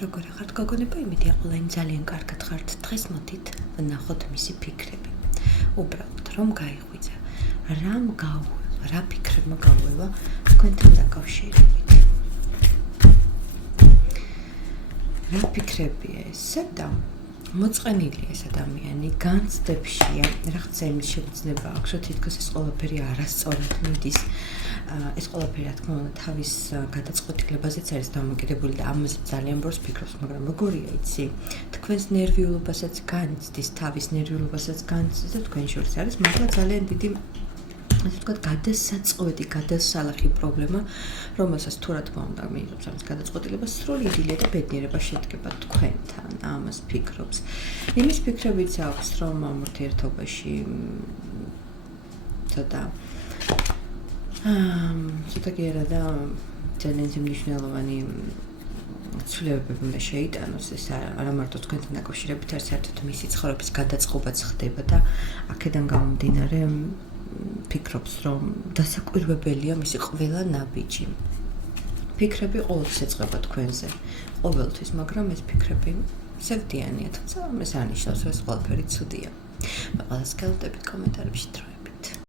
როგორ ხართ გოგონება? იმედია ყველანი ძალიან კარგად ხართ. დღეს მოდით ვნახოთ მისი ფიქრები. უბრალოდ რომ გაიღვიძა, რა ფიქრებმა გაუევა თქვენთან დაკავშირებით. რა ფიქრებია ესა და მოწყენილია ეს ადამიანი, განცდებშია, რაღაცა იმის შეგრძნება აქვს, რომ თითქოს ეს ყველაფერი არასწორად მიდის. ეს ყველაფერი რა თქმა უნდა თავის გადაწყვეტილებაზეც არის დამოკიდებული და ამაზე ძალიან ბევრს ფიქრობს, მაგრამ როგორია იცი, თქვენს ნერვიულობასაც განიცდის, თავის ნერვიულობასაც განიცდის და თქვენ შორის არის მართლა ძალიან დიდი ასე ვთქვათ, გადასაწყვეტი, გადასალახი პრობლემა, რომელსაც თუ რა თქმა უნდა მიიღებს ამის გადაწყვეტილებას, სრული იდილია და ბედნიერება შედგება თქვენთან, ამას ფიქრობს. იმის ფიქრებიც აქვს, რომ ამ ურთიერთობაში ცოტა კი არა და ძალიან მნიშვნელოვანი ცვლილებები უნდა შეიტანოს, ეს არა მარტო თქვენთან დაკავშირებით, არც საერთოდ მისი ცხოვრების გადაწყობაც ხდება და აქედან გამომდინარე ფიქრობს, რომ დასაკვირვებელია მისი ყველა ნაბიჯი. ფიქრები ყოველთვის ეწყება თქვენზე, ყოველთვის, მაგრამ ეს ფიქრები სევდიანია, თუმცა ეს არ ნიშნავს, რომ ეს ყველაფერი ცუდია. მე ყველას გელოდებით კომენტარებში დროებით.